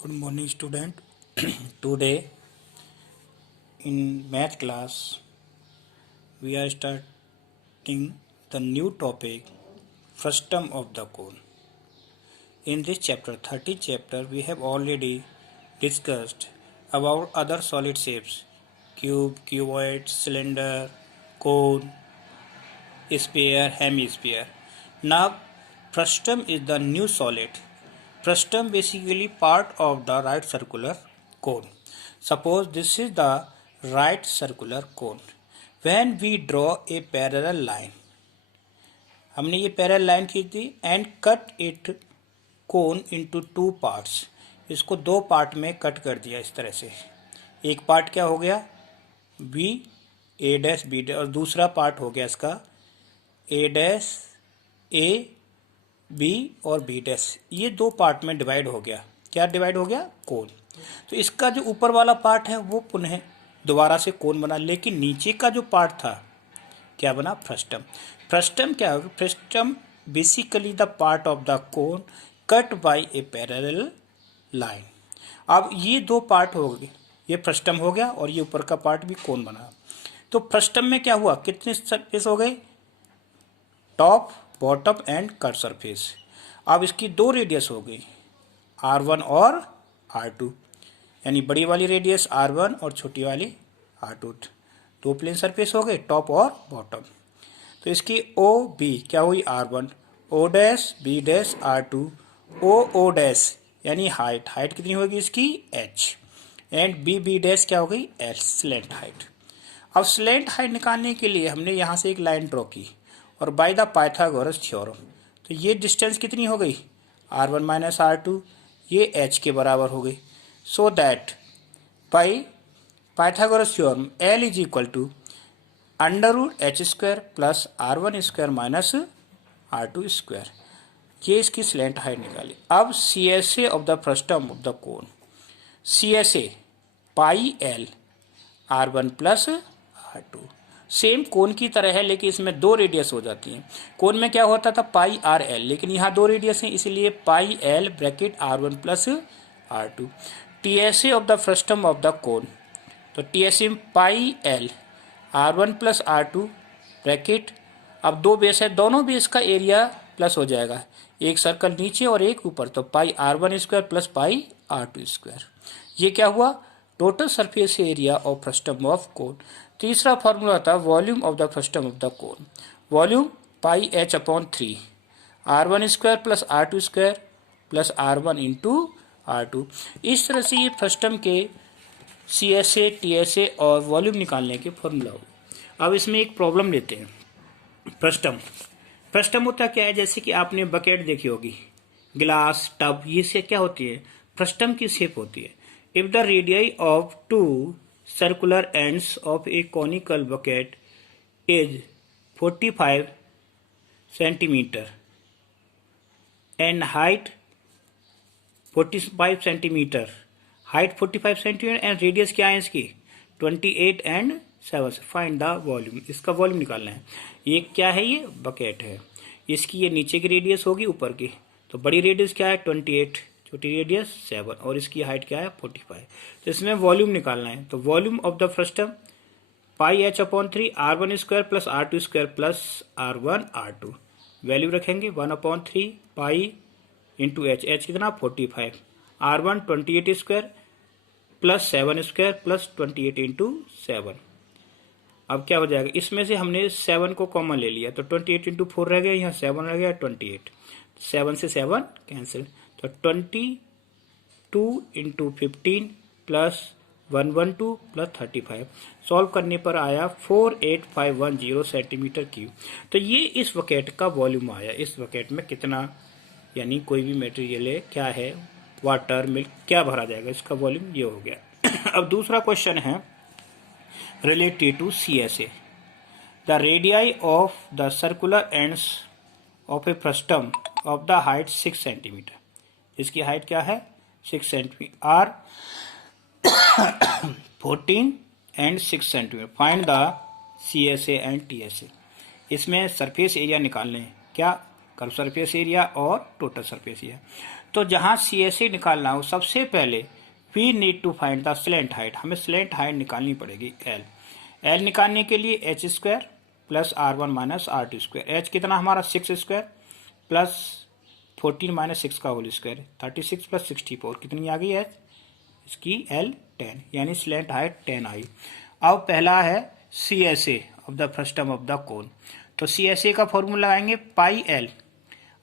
Good morning, student. Today in math class, we are starting the new topic, frustum of the cone. In this chapter, 30th chapter, we have already discussed about other solid shapes, cube, cuboid, cylinder, cone, sphere, hemisphere. Now, frustum is the new solid. Frustum basically part of the right circular cone. Suppose this is the right circular cone. When we draw a parallel line, हमने ये parallel line खींच दी and cut it cone into two parts. इसको दो part में cut कर दिया इस तरह से. एक पार्ट क्या हो गया बी ए डैश बी डैश और दूसरा पार्ट हो गया इसका ए डैश ए बी और बी डैश. ये दो पार्ट में डिवाइड हो गया. क्या डिवाइड हो गया कोन. तो इसका जो ऊपर वाला पार्ट है वो पुनः दोबारा से कोन बना, लेकिन नीचे का जो पार्ट था क्या बना फ्रस्टम. फ्रस्टम क्या होगा frustum basically the part of the cone cut by A parallel line. अब ये दो पार्ट हो गए, ये फ्रस्टम हो गया और ये ऊपर का पार्ट भी कोन बना. तो फ्रस्टम में क्या हुआ कितने सरफेस हो गए top bottom and cut surface. अब इसकी दो रेडियस हो गई R1 और R2, यानी बड़ी वाली रेडियस R1 और छोटी वाली R2. दो प्लेन सरफेस हो गए टॉप और बॉटम. तो इसकी ओ बी क्या हुई R1, O dash B dash R2, O dash यानी हाइट. हाइट कितनी होगी इसकी h and B B dash क्या हो गई L स्लैंट हाइट. अब स्लैंट हाइट निकालने के लिए हमने यहाँ से एक लाइन ड्रॉ की और बाय द पाइथागोरस थ्योरम तो ये डिस्टेंस कितनी हो गई R1 माइनस R2, ये h के बराबर हो गई. So that by Pythagoras theorem L is equal to under root H square plus R1 square minus R2 square. ये इसकी स्लैंट हाइट निकाली. अब CSA of the frustum of the cone, CSA pi L R1 plus R2 same cone की तरह है, लेकिन इसमें दो रेडियस हो जाती हैं. कोन में क्या होता था पाई RL, लेकिन यहाँ दो रेडियस हैं इसलिए पाई L bracket R1 plus R2. TSA of the frustum of the कोन, तो TSA पाई L R1 plus R2 bracket. अब दो बेस है, दोनों बेस का एरिया प्लस हो जाएगा, एक सर्कल नीचे और एक ऊपर, तो पाई R1 square plus pi R2 square. ये क्या हुआ total surface area of frustum of cone. तीसरा फॉर्मूला था volume of the frustum of the cone, volume pi h upon 3 R1 square plus R2 square plus R1 into R2. इस तरह से ये frustum के CSA TSA और volume निकालने के फॉर्मूला हो. अब इसमें एक प्रॉब्लम लेते हैं. फ्रस्टम होता क्या है, जैसे कि आपने बकेट देखी होगी, गिलास टब, ये से क्या होती है फ्रस्टम की शेप होती है. If the radii of two circular ends of a conical bucket is 45 centimetre and height 45 centimetre, height 45 centimetre and radius क्या है इसकी 28 एंड 7. Find the volume. इसका वॉल्यूम निकालना है. ये क्या है ये बकेट है, इसकी ये नीचे की रेडियस होगी ऊपर की, तो बड़ी रेडियस क्या है 28, छोटी रेडियस 7 और इसकी हाइट क्या है 45. तो इसमें वॉल्यूम निकालना है. तो volume of the frustum pi h upon 3 R1 square plus R2 square plus R1 R2. Value रखेंगे 1 अपॉन 3 पाई इंटू h कितना 45, R1 28 square plus 7 square plus 28 into 7. अब क्या हो जाएगा, इसमें से हमने 7 को कॉमन ले लिया तो 28 इंटू 4 रह गया, यहाँ 7 रह गया 28, 7 से 7 कैंसिल, तो 22 इंटू 15 प्लस 112 प्लस 35. सॉल्व करने पर आया 48510 सेंटीमीटर क्यूब. तो ये इस बकेट का वॉल्यूम आया. इस बकेट में कितना, यानी कोई भी मटेरियल है क्या है वाटर मिल्क क्या भरा जाएगा, इसका वॉल्यूम ये हो गया. अब दूसरा क्वेश्चन है related to CSA. The radii of the circular ends of a frustum of the height 6 cm. इसकी हाइट क्या है 6 cm are 14 and 6 cm. Find the CSA and TSA. इसमें सरफेस एरिया निकालने हैं क्या कर्व सरफेस एरिया और total surface area. तो जहाँ CSA निकालना हो सबसे पहले we need to find the slant height, हमें स्लेंट हाइट निकालनी पड़ेगी एल निकालने के लिए H square plus R1 minus R2 square. H कितना हमारा 6 स्क्वायर प्लस 14 माइनस 6 का होल स्क्वायर 36 प्लस 64 कितनी आ गई एच, इसकी एल 10, यानी स्लेंट हाइट 10 आई। अब पहला है CSA of the frustum of the कोन, तो CSA का फॉर्मूला लगाएंगे पाई एल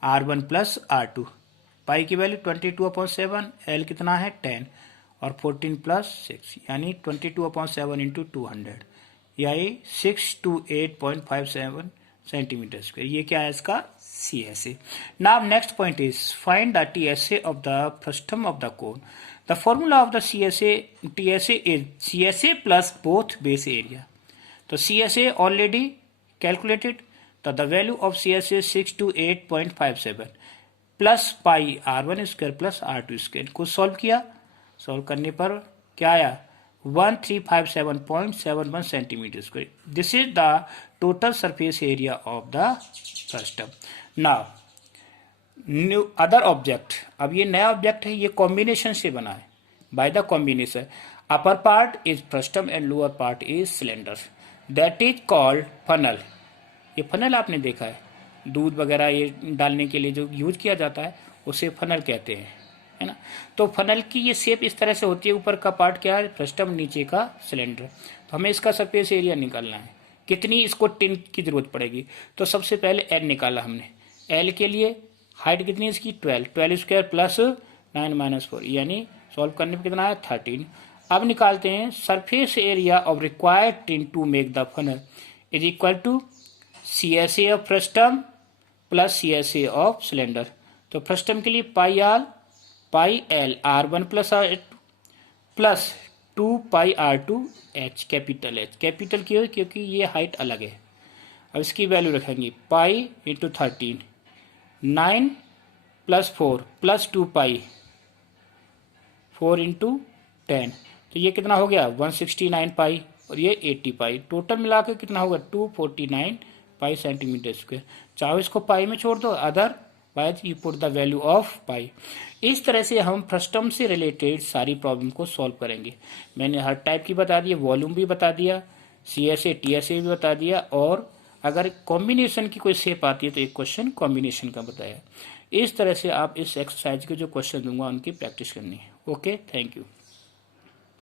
R1 प्लस R2, पाई की वैल्यू 22/7, एल कितना है 10 और 14 प्लस 6 यानी 22/7 इंटू 200, यानी 628.57 सेंटीमीटर स्क्वायर। ये क्या है इसका CSA। Now next point is find the TSA of the frustum of the cone. The formula of the TSA is CSA plus both base area. तो CSA ऑलरेडी कैलकुलेटेड, तो the value of CSA 628.57 plus pi R1 square plus R2 square को solve किया, solve करने पर क्या आया 1357.71 centimetre square. This is the total surface area of the frustum. Now new other object, अब ये नया ऑब्जेक्ट है, ये कॉम्बिनेशन से बना है by the combination. Upper part is frustum and lower part is cylinder, that is called funnel. ये funnel आपने देखा है, दूध वगैरह ये डालने के लिए जो यूज किया जाता है उसे फनल कहते हैं, है ना। तो फनल की ये शेप इस तरह से होती है, ऊपर का पार्ट क्या है फ्रस्टम, नीचे का सिलेंडर। तो हमें इसका सरफेस एरिया निकालना है, कितनी इसको टिन की जरूरत पड़ेगी। तो सबसे पहले एल निकाला हमने, एल के लिए हाइट कितनी है इसकी 12 स्क्वायर प्लस 9 माइनस 4 यानी सॉल्व करने पर कितना है 13। अब निकालते हैं surface area of required tin to make the funnel is equal to CSA of frustum plus CSA of cylinder. तो फ्रस्टम के लिए pi L R1 plus 2 pi R2 H, capital H, capital क्यों, क्योंकि ये हाइट अलग है। अब इसकी वैल्यू रखेंगे पाई इंटू 13, 9 प्लस 4 प्लस 2 पाई 4 इंटू 10, तो ये कितना हो गया 169 पाई और ये 80 पाई, टोटल मिला के कितना होगा 249 पाई सेंटीमीटर स्क्वायर। चाहो इसको पाई में छोड़ दो, otherwise you put the value of pi. इस तरह से हम फ्रस्टम से रिलेटेड सारी प्रॉब्लम को सॉल्व करेंगे। मैंने हर टाइप की बता दी, वॉल्यूम भी बता दिया, CSA TSA भी बता दिया, और अगर कॉम्बिनेशन की कोई शेप आती है तो एक क्वेश्चन कॉम्बिनेशन का बताया। इस तरह से आप इस एक्सरसाइज के जो क्वेश्चन दूंगा उनकी प्रैक्टिस करनी है। Okay, thank you.